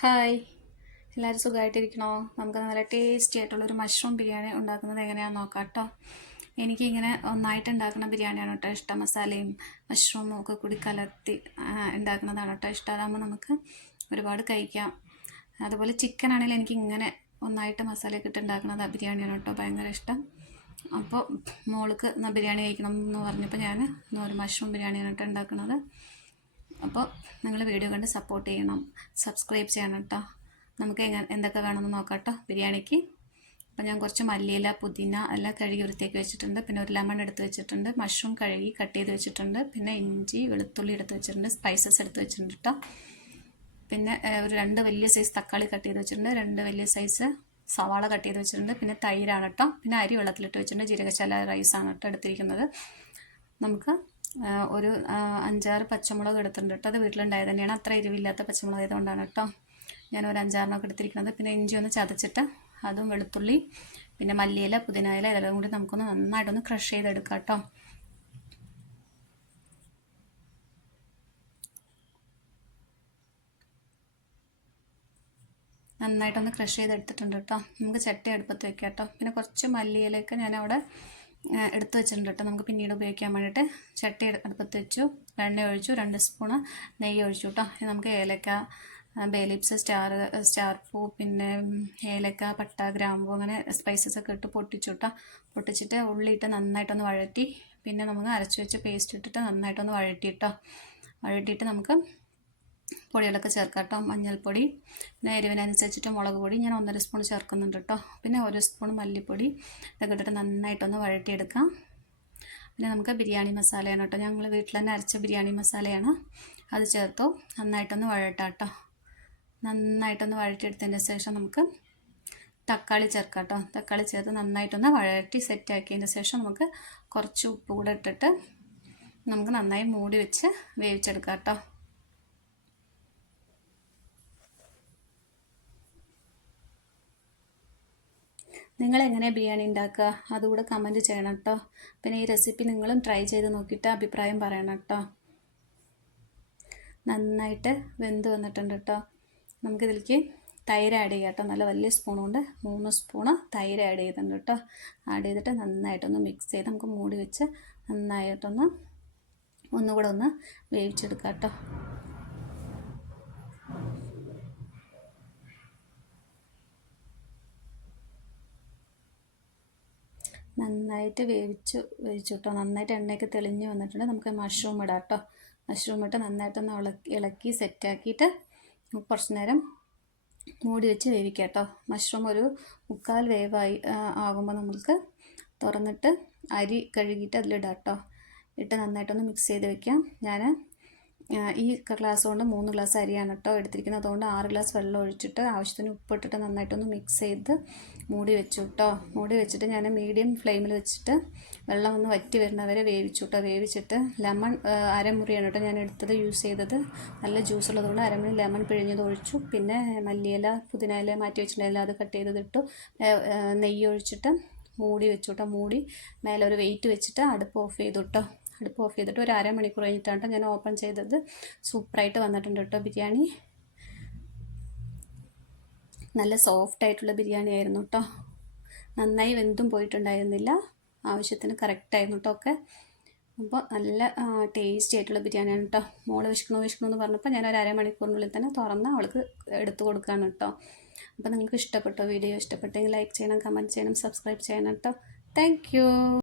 Hi, എല്ലാവരും സുഖമായിട്ടിരിക്കണോ? നമുക്ക് നല്ല ടേസ്റ്റി ആയിട്ടുള്ളൊരു മഷ്റൂം ബിരിയാണി ഉണ്ടാക്കുന്നത് എങ്ങനെയാണെന്ന് നോക്കാം കേട്ടോ. എനിക്കിങ്ങനെ ഒന്നായിട്ട് ഉണ്ടാക്കുന്ന ബിരിയാണിയാണ് കേട്ടോ ഇഷ്ടം. മസാലയും മഷ്റൂമും ഒക്കെ കൂടി കലർത്തി ഉണ്ടാക്കുന്നതാണ് കേട്ടോ ഇഷ്ടം. അതാകുമ്പോൾ നമുക്ക് ഒരുപാട് കഴിക്കാം. അതുപോലെ ചിക്കൻ ആണെങ്കിൽ എനിക്ക് ഇങ്ങനെ ഒന്നായിട്ട് മസാലയൊക്കെ ഇട്ട് ഉണ്ടാക്കുന്നത് ബിരിയാണിയാണ് കേട്ടോ ഭയങ്കര ഇഷ്ടം. അപ്പോൾ മോൾക്ക് ബിരിയാണി കഴിക്കണം എന്ന് പറഞ്ഞപ്പോൾ ഞാൻ ഒരു മഷ്റൂം ബിരിയാണിയാണ് കേട്ടോ ഉണ്ടാക്കുന്നത്. അപ്പോൾ നിങ്ങൾ വീഡിയോ കണ്ട് സപ്പോർട്ട് ചെയ്യണം, സബ്സ്ക്രൈബ് ചെയ്യണം കേട്ടോ. നമുക്ക് എന്തൊക്കെ വേണമെന്ന് നോക്കാം കേട്ടോ ബിരിയാണിക്ക്. അപ്പോൾ ഞാൻ കുറച്ച് മല്ലിയില, പുതിന എല്ലാം കഴുകി വൃത്തിയാക്കി വെച്ചിട്ടുണ്ട്. പിന്നെ ഒരു ലെമൺ എടുത്ത് വെച്ചിട്ടുണ്ട്, മഷ്റൂം കഴുകി കട്ട് ചെയ്ത് വെച്ചിട്ടുണ്ട്, പിന്നെ ഇഞ്ചി വെളുത്തുള്ളി എടുത്ത് വെച്ചിട്ടുണ്ട്, സ്പൈസസ് എടുത്ത് വെച്ചിട്ടുണ്ട് കേട്ടോ. പിന്നെ ഒരു 2 വലിയ സൈസ് തക്കാളി കട്ട് ചെയ്ത് വെച്ചിട്ടുണ്ട്, 2 വലിയ സൈസ് സവാള കട്ട് ചെയ്ത് വെച്ചിട്ടുണ്ട്, പിന്നെ തൈരാണ് കേട്ടോ. പിന്നെ അരി വെള്ളത്തിലിട്ട് വെച്ചിട്ടുണ്ട്, ജീരകശാല റൈസാണ് കേട്ടോ എടുത്തിരിക്കുന്നത്. നമുക്ക് ഒരു 5-6 പച്ചമുളക് എടുത്തിട്ടുണ്ട് കേട്ടോ. അത് വീട്ടിലുണ്ടായത് തന്നെയാണ്, അത്ര എരിവില്ലാത്ത പച്ചമുളക് ആയതുകൊണ്ടാണ് കേട്ടോ ഞാൻ ഒരു 5-6 എടുത്തിരിക്കുന്നത്. പിന്നെ ഇഞ്ചി ഒന്ന് ചതച്ചിട്ട് അതും വെളുത്തുള്ളി പിന്നെ മല്ലിയില, പുതിനയില ഇതെല്ലാം കൂടി നമുക്കൊന്ന് നന്നായിട്ടൊന്ന് ക്രഷ് ചെയ്തെടുക്കാം കേട്ടോ. നന്നായിട്ടൊന്ന് ക്രഷ് ചെയ്തെടുത്തിട്ടുണ്ട് കേട്ടോ. നമുക്ക് ചട്ടി അടുപ്പത്ത് വെക്കാം കേട്ടോ. പിന്നെ കുറച്ച് മല്ലിയിലൊക്കെ ഞാൻ അവിടെ എടുത്ത് വെച്ചിട്ടുണ്ട് കേട്ടോ, നമുക്ക് പിന്നീട് ഉപയോഗിക്കാൻ വേണ്ടിയിട്ട്. ചട്ടി അടുപ്പത്ത് വെച്ചു, എണ്ണ ഒഴിച്ചു, 2 സ്പൂണ് നെയ്യ് ഒഴിച്ചു കേട്ടോ. നമുക്ക് ഏലക്ക, ബേ ലീവ്സ്, സ്റ്റാർ പൂ, പിന്നെ ഏലക്ക, പട്ട, ഗ്രാമ്പൂ അങ്ങനെ സ്പൈസസ് ഒക്കെ ഇട്ട് പൊട്ടിച്ചു കേട്ടോ. പൊട്ടിച്ചിട്ട് ഉള്ളിയിട്ട് നന്നായിട്ടൊന്ന് വഴറ്റി, പിന്നെ നമുക്ക് അരച്ച് വെച്ച് പേസ്റ്റ് ഇട്ടിട്ട് നന്നായിട്ടൊന്ന് വഴറ്റിയിട്ട് നമുക്ക് പൊടികളൊക്കെ ചേർക്കാം കേട്ടോ. മഞ്ഞൾപ്പൊടി, പിന്നെ എരിവിനനുസരിച്ചിട്ട് മുളക് പൊടി ഞാൻ 1.5 സ്പൂൺ ചേർക്കുന്നുണ്ട് കേട്ടോ. പിന്നെ 1 സ്പൂൺ മല്ലിപ്പൊടി ഇതൊക്കെ ഇട്ടിട്ട് നന്നായിട്ടൊന്ന് വഴറ്റിയെടുക്കാം. പിന്നെ നമുക്ക് ബിരിയാണി മസാലയാണ് കേട്ടോ, ഞങ്ങൾ വീട്ടിൽ തന്നെ അരച്ച ബിരിയാണി മസാലയാണ്, അത് ചേർത്തു നന്നായിട്ടൊന്ന് വഴറ്റാം കേട്ടോ. നന്നായിട്ടൊന്ന് വഴറ്റിയെടുത്തതിന് ശേഷം നമുക്ക് തക്കാളി ചേർക്കാം കേട്ടോ. തക്കാളി ചേർത്ത് നന്നായിട്ടൊന്ന് വഴറ്റി സെറ്റാക്കിയതിന് ശേഷം നമുക്ക് കുറച്ച് ഉപ്പ് കൂടെ ഇട്ടിട്ട് നമുക്ക് നന്നായി മൂടി വെച്ച് വേവിച്ചെടുക്കാം കേട്ടോ. നിങ്ങളെങ്ങനെ ബിരിയാണി ഉണ്ടാക്കുക അതുകൂടെ കമൻറ്റ് ചെയ്യണം കേട്ടോ. പിന്നെ ഈ റെസിപ്പി നിങ്ങളും ട്രൈ ചെയ്ത് നോക്കിയിട്ട് അഭിപ്രായം പറയണം കേട്ടോ. നന്നായിട്ട് വെന്ത് വന്നിട്ടുണ്ട് കേട്ടോ. നമുക്കിതിലേക്ക് തൈര് ആഡ് ചെയ്യാം കേട്ടോ. നല്ല വലിയ സ്പൂൺ കൊണ്ട് 3 സ്പൂണ് തൈര് ആഡ് ചെയ്തിട്ടുണ്ട് കേട്ടോ. ആഡ് ചെയ്തിട്ട് നന്നായിട്ടൊന്ന് മിക്സ് ചെയ്ത് നമുക്ക് മൂടി വെച്ച് നന്നായിട്ടൊന്ന് ഒന്നുകൂടെ ഒന്ന് വേവിച്ചെടുക്കാം കേട്ടോ. നന്നായിട്ട് വേവിച്ചു കേട്ടോ. നന്നായിട്ട് എണ്ണയൊക്കെ തെളിഞ്ഞ് വന്നിട്ടുണ്ട്. നമുക്ക് മഷ്റൂം ഇടാം കേട്ടോ. മഷ്റൂം ഇട്ട് നന്നായിട്ടൊന്ന് ഇളക്കി സെറ്റാക്കിയിട്ട് കുറച്ച് നേരം മൂടി വെച്ച് വേവിക്കാം കേട്ടോ. മഷ്റൂം ഒരു 1/4 വേവായി ആകുമ്പോൾ നമുക്ക് തുറന്നിട്ട് അരി കഴുകിയിട്ട് അതിലിടാം കേട്ടോ. ഇട്ട് നന്നായിട്ടൊന്ന് മിക്സ് ചെയ്ത് വെക്കാം. ഞാൻ ഈ ഗ്ലാസ് കൊണ്ട് 3 ഗ്ലാസ് അരിയാണ് കേട്ടോ എടുത്തിരിക്കുന്നത്. അതുകൊണ്ട് 6 ഗ്ലാസ് വെള്ളം ഒഴിച്ചിട്ട് ആവശ്യത്തിന് ഉപ്പിട്ടിട്ട് നന്നായിട്ടൊന്ന് മിക്സ് ചെയ്ത് മൂടി വെച്ചു കേട്ടോ. മൂടി വെച്ചിട്ട് ഞാൻ മീഡിയം ഫ്ലെയിമിൽ വെച്ചിട്ട് വെള്ളം ഒന്ന് വറ്റി വരുന്നവരെ വേവിച്ചു കേട്ടോ. വേവിച്ചിട്ട് ലെമൺ അരമുറിയാണ് കേട്ടോ ഞാൻ എടുത്തത്, യൂസ് ചെയ്തത്. നല്ല ജ്യൂസ് ഉള്ളതുകൊണ്ട് അരമുറി ലെമൺ പിഴിഞ്ഞത് ഒഴിച്ചു. പിന്നെ മല്ലിയില, പുതിനയില മാറ്റി വെച്ചിട്ടുണ്ടെങ്കിൽ അത് കട്ട് ചെയ്തിട്ടു. നെയ്യ് ഒഴിച്ചിട്ട് മൂടി വെച്ചു കേട്ടോ. മൂടി മേലെ ഒരു വെയിറ്റ് വെച്ചിട്ട് അടുപ്പ് ഓഫ് ചെയ്തു കേട്ടോ. അടുപ്പ് ഓഫ് ചെയ്തിട്ട് ഒരു 1/2 മണിക്കൂർ കഴിഞ്ഞിട്ടാണ് ഞാൻ ഓപ്പൺ ചെയ്തത്. സൂപ്പറായിട്ട് വന്നിട്ടുണ്ട് കേട്ടോ ബിരിയാണി. നല്ല സോഫ്റ്റ് ആയിട്ടുള്ള ബിരിയാണി ആയിരുന്നു കേട്ടോ. നന്നായി വെന്തും പോയിട്ടുണ്ടായിരുന്നില്ല, ആവശ്യത്തിന് കറക്റ്റായിരുന്നു കേട്ടോ ഒക്കെ. അപ്പോൾ നല്ല ടേസ്റ്റി ആയിട്ടുള്ള ബിരിയാണിയാണ് കേട്ടോ. മോള് വിശക്കണു എന്ന് പറഞ്ഞപ്പോൾ ഞാൻ ഒരു 1/2 മണിക്കൂറിനുള്ളിൽ തന്നെ തുറന്ന് അവൾക്ക് എടുത്തു കൊടുക്കുകയാണ് കേട്ടോ. അപ്പോൾ നിങ്ങൾക്ക് ഇഷ്ടപ്പെട്ടോ വീഡിയോ? ഇഷ്ടപ്പെട്ടെങ്കിൽ ലൈക്ക് ചെയ്യണം, കമൻറ്റ് ചെയ്യണം, സബ്സ്ക്രൈബ് ചെയ്യണം കേട്ടോ. Thank you.